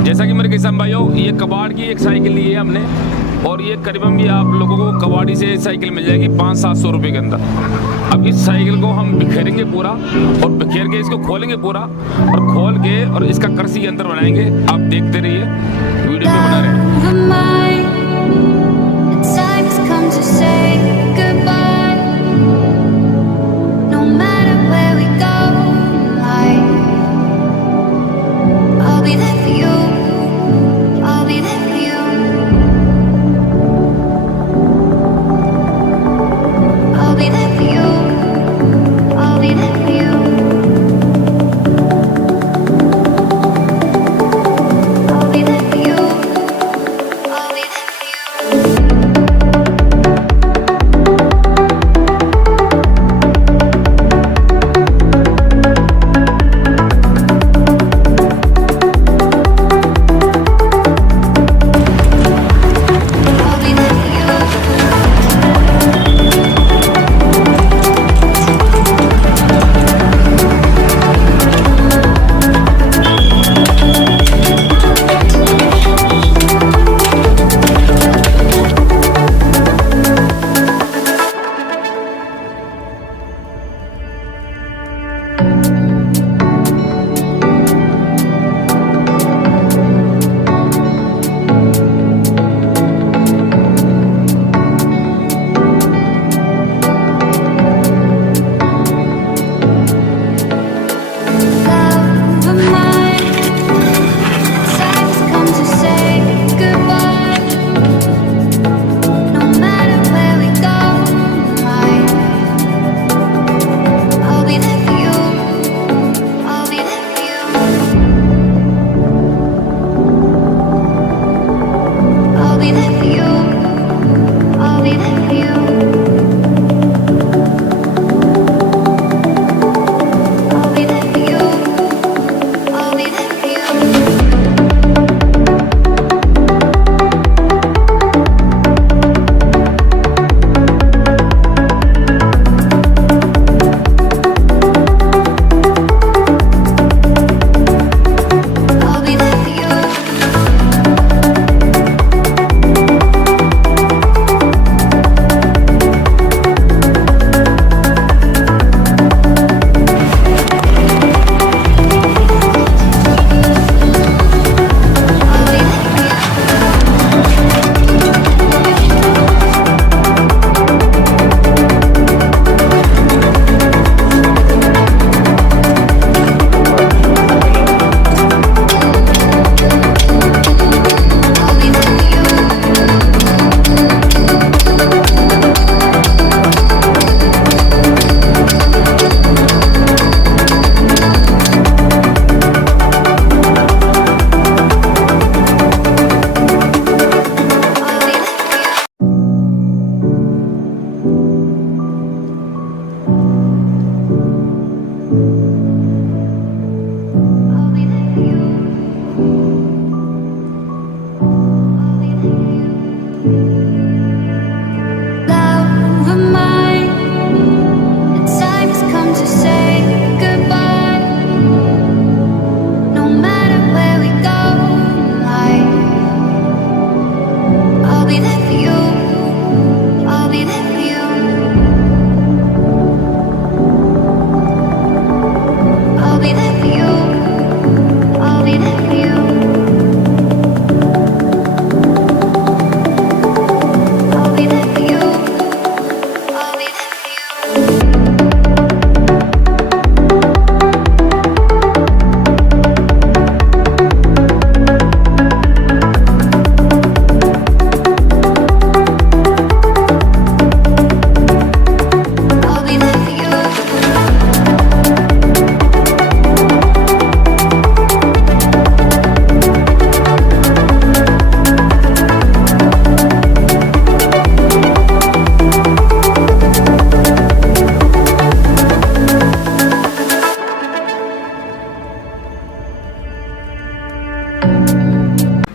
जैसा कि मेरे किसान भाइयों, ये कबाड़ की एक साइकिल ली है हमने और ये करीबन भी आप लोगों को कबाड़ी से साइकिल मिल जाएगी 500-700 रुपये के अंदर। अब इस साइकिल को हम बिखेरेंगे पूरा और बिखेर के इसको खोलेंगे पूरा और खोल के और इसका कृषि यंत्र बनाएंगे। आप देखते रहिए, वीडियो में बना रहे।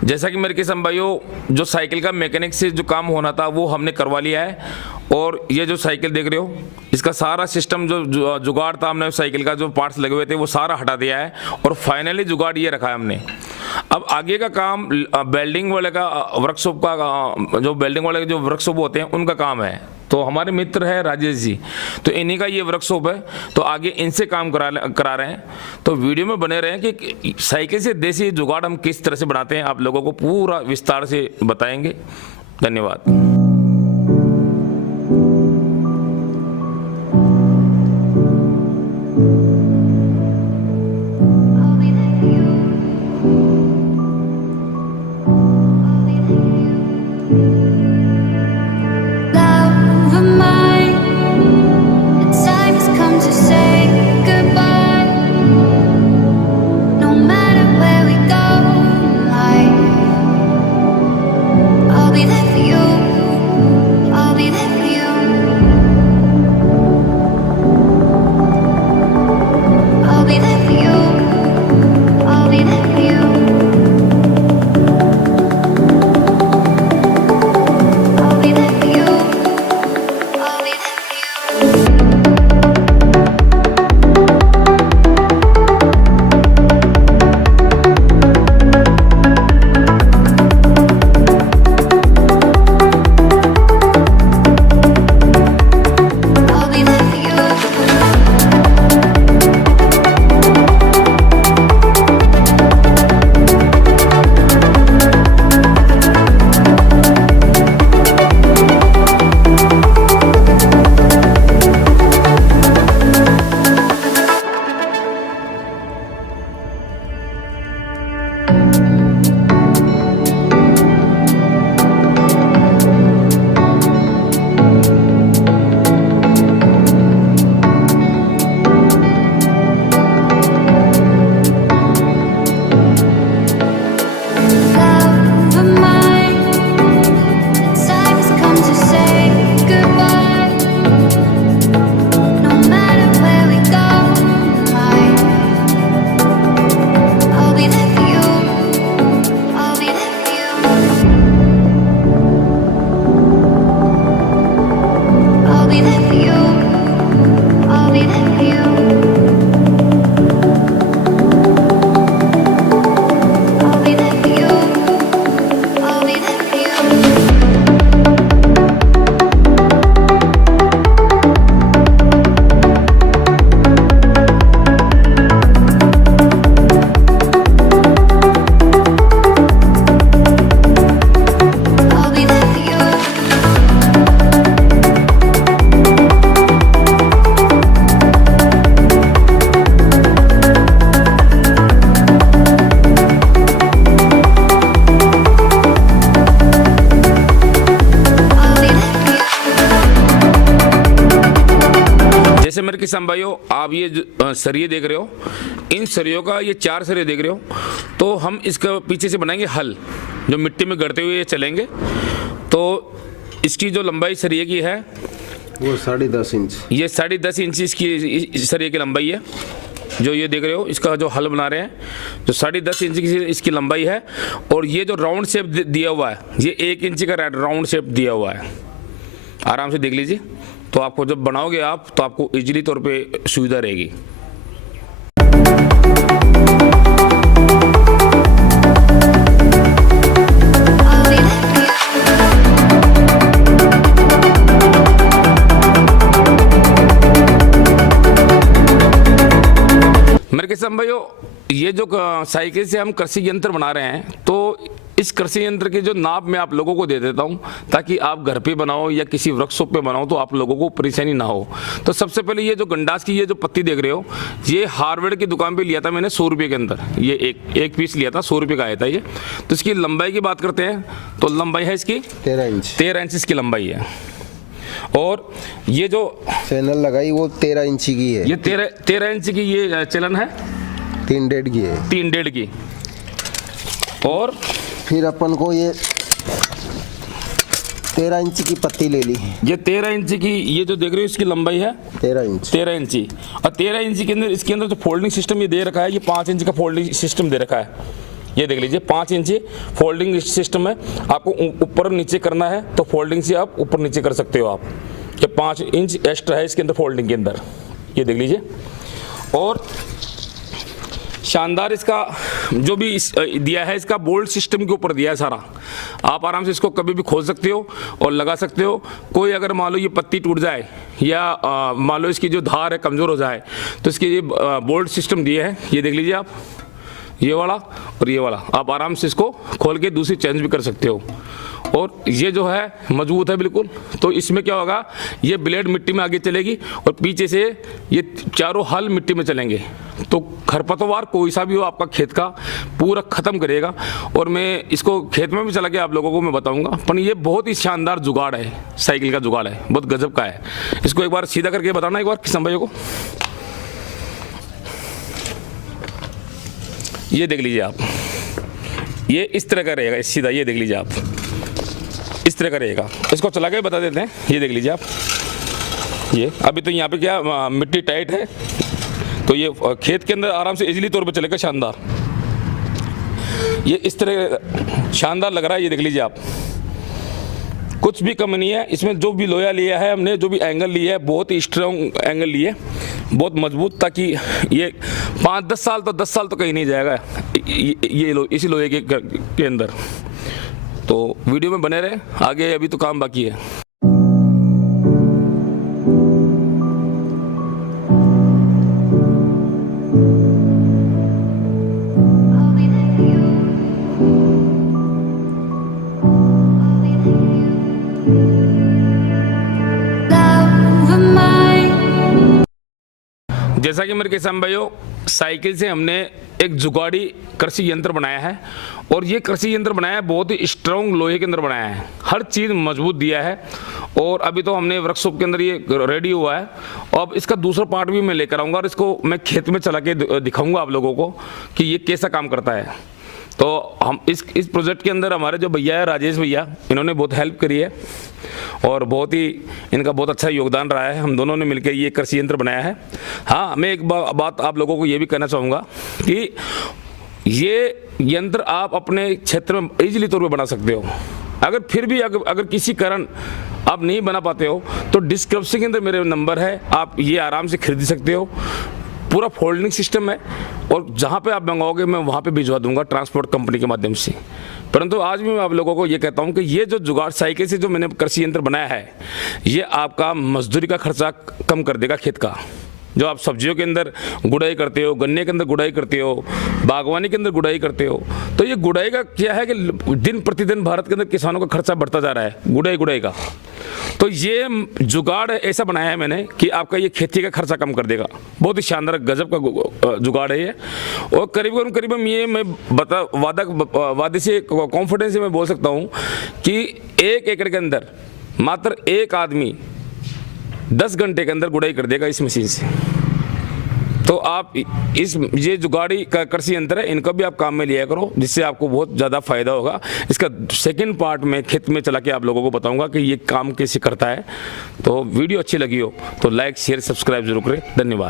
जैसा कि मेरे किसान भाइयों, जो साइकिल का मैकेनिक से जो काम होना था वो हमने करवा लिया है। और ये जो साइकिल देख रहे हो, इसका सारा सिस्टम जो जुगाड़ था, हमने साइकिल का जो पार्ट्स लगे हुए थे वो सारा हटा दिया है और फाइनली जुगाड़ ये रखा है हमने। अब आगे का काम वेल्डिंग वाले का वर्कशॉप का, जो वेल्डिंग वाले जो वर्कशॉप होते हैं उनका काम है। तो हमारे मित्र है राजेश जी, तो इन्हीं का ये वर्कशॉप है, तो आगे इनसे काम करा रहे हैं। तो वीडियो में बने रहें कि साइकिल से देसी जुगाड़ हम किस तरह से बनाते हैं, आप लोगों को पूरा विस्तार से बताएंगे। धन्यवाद। मेरे किसान भाइयों, आप ये सरिये देख रहे हो, इन सरियों का ये 4 सरिये देख रहे हो, तो हम इसका पीछे से बनाएंगे हल, जो मिट्टी में गड़ते हुए चलेंगे। तो इसकी जो लंबाई सरिये की है वो 10.5 इंच, ये 10.5 इंच इसकी सरिये की लंबाई है। जो ये देख रहे हो, इसका जो हल बना रहे हैं, जो 10.5 इंच की इसकी लंबाई है। और ये जो राउंड शेप दिया हुआ है, ये 1 इंच का राउंड शेप दिया हुआ है। आराम से देख लीजिए, तो आपको जब बनाओगे आप, तो आपको इजीली तौर पे सुविधा रहेगी। मेरे किसान भाइयों, ये जो साइकिल से हम कृषि यंत्र बना रहे हैं, तो इस कृषि यंत्र के जो नाप मैं आप लोगों को दे देता हूं, ताकि आप घर पे बनाओ या किसी वर्कशॉप पे बनाओ तो आप लोगों को परेशानी ना हो। तो सबसे पहले ये जो गंडास की ये जो पत्ती देख रहे हो, ये हार्डवेयर की दुकान पे लिया था मैंने 100 रुपये के अंदर। ये एक पीस लिया था, 100 रुपये का आया था ये। तो इसकी लंबाई की बात करते हैं, तो लंबाई है इसकी 13 इंच इसकी लंबाई है। और ये जो चैनल लगाई वो 13 इंची की है। ये 13 इंच की ये चैनल है, 3.5 की है, 3.5 की। और फिर अपन को ये 13 इंच की पत्ती ले ली। ये 13 इंच की ये जो देख रहे हो, इसकी लंबाई है 13 इंची। और 13 इंची के अंदर इसके अंदर जो फोल्डिंग सिस्टम ये दे रखा है, ये 5 इंच का फोल्डिंग सिस्टम दे रखा है। ये देख लीजिए, 5 इंची फोल्डिंग सिस्टम है। आपको ऊपर और नीचे करना है तो फोल्डिंग से आप ऊपर नीचे कर सकते हो आप। ये 5 इंच एक्स्ट्रा है इसके अंदर फोल्डिंग के अंदर, ये देख लीजिए। और शानदार इसका जो भी दिया है, इसका बोल्ट सिस्टम के ऊपर दिया है सारा। आप आराम से इसको कभी भी खोल सकते हो और लगा सकते हो। कोई अगर मान लो ये पत्ती टूट जाए या मान लो इसकी जो धार है कमज़ोर हो जाए, तो इसके ये बोल्ट सिस्टम दिया है। ये देख लीजिए आप, ये वाला और ये वाला, आप आराम से इसको खोल के दूसरी चेंज भी कर सकते हो। और ये जो है मजबूत है बिल्कुल। तो इसमें क्या होगा, ये ब्लेड मिट्टी में आगे चलेगी और पीछे से ये चारों हल मिट्टी में चलेंगे। तो खरपतवार कोई सा भी हो आपका खेत का पूरा ख़त्म करेगा। और मैं इसको खेत में भी चला के आप लोगों को मैं बताऊंगा। पर ये बहुत ही शानदार जुगाड़ है, साइकिल का जुगाड़ है, बहुत गजब का है। इसको एक बार सीधा करके बताना एक बार किसान भाइयों को। ये देख लीजिए आप, ये इस तरह का रहेगा सीधा। ये देख लीजिए आप, इस तरह का रहेगा। इसको चला के बता देते हैं। ये देख लीजिए आप, ये अभी तो यहाँ पे क्या मिट्टी टाइट है, तो ये खेत के अंदर आराम से इजीली तौर पे चलेगा। शानदार, ये इस तरह शानदार लग रहा है। ये देख लीजिए आप, कुछ भी कम नहीं है इसमें। जो भी लोया लिया है हमने, जो भी एंगल लिया है, बहुत ही स्ट्रॉन्ग एंगल लिए, बहुत मजबूत, ताकि ये 5-10 साल तो 10 साल तो कहीं नहीं जाएगा ये इसी लोहे के अंदर। तो वीडियो में बने रहे, आगे अभी तो काम बाकी है। जैसा कि मेरे किसान भाइयों, साइकिल से हमने एक जुगाड़ी कृषि यंत्र बनाया है। और ये कृषि यंत्र बनाया है बहुत ही स्ट्रॉन्ग लोहे के अंदर बनाया है, हर चीज़ मजबूत दिया है। और अभी तो हमने वर्कशॉप के अंदर ये रेडी हुआ है। अब इसका दूसरा पार्ट भी मैं लेकर आऊँगा और इसको मैं खेत में चला के दिखाऊँगा आप लोगों को कि ये कैसा काम करता है। तो हम इस प्रोजेक्ट के अंदर हमारे जो भैया है राजेश भैया, इन्होंने बहुत हेल्प करी है और बहुत ही इनका बहुत अच्छा योगदान रहा है। हम दोनों ने मिलकर ये कृषि यंत्र बनाया है। हाँ, मैं एक बात आप लोगों को ये भी कहना चाहूँगा कि ये यंत्र आप अपने क्षेत्र में ईजिली तौर पे बना सकते हो। अगर फिर भी अगर किसी कारण आप नहीं बना पाते हो तो डिस्क्रिप्शन के अंदर मेरे नंबर है, आप ये आराम से खरीद सकते हो। पूरा फोल्डिंग सिस्टम है और जहाँ पे आप मंगाओगे मैं वहाँ पे भिजवा दूंगा ट्रांसपोर्ट कंपनी के माध्यम से। परंतु आज भी मैं आप लोगों को ये कहता हूँ कि ये जो जुगाड़ साइकिल से जो मैंने कृषि यंत्र बनाया है, ये आपका मजदूरी का खर्चा कम कर देगा खेत का। जो आप सब्जियों के अंदर गुड़ाई करते हो, गन्ने के अंदर गुड़ाई करते हो, बागवानी के अंदर गुड़ाई करते हो, तो ये गुड़ाई का क्या है कि दिन प्रतिदिन भारत के अंदर किसानों का खर्चा बढ़ता जा रहा है गुड़ाई का। तो ये जुगाड़ ऐसा बनाया है मैंने कि आपका ये खेती का खर्चा कम कर देगा। बहुत ही शानदार गजब का जुगाड़ है ये। और करीबन ये मैं वादे से कॉन्फिडेंस से मैं बोल सकता हूँ कि 1 एकड़ के अंदर मात्र एक आदमी 10 घंटे के अंदर गुड़ाई कर देगा इस मशीन से। तो आप ये जुगाड़ी का कृषि यंत्र है, इनका भी आप काम में लिया करो, जिससे आपको बहुत ज़्यादा फायदा होगा। इसका सेकंड पार्ट में खेत में चला के आप लोगों को बताऊंगा कि ये काम कैसे करता है। तो वीडियो अच्छी लगी हो तो लाइक शेयर सब्सक्राइब जरूर करें। धन्यवाद।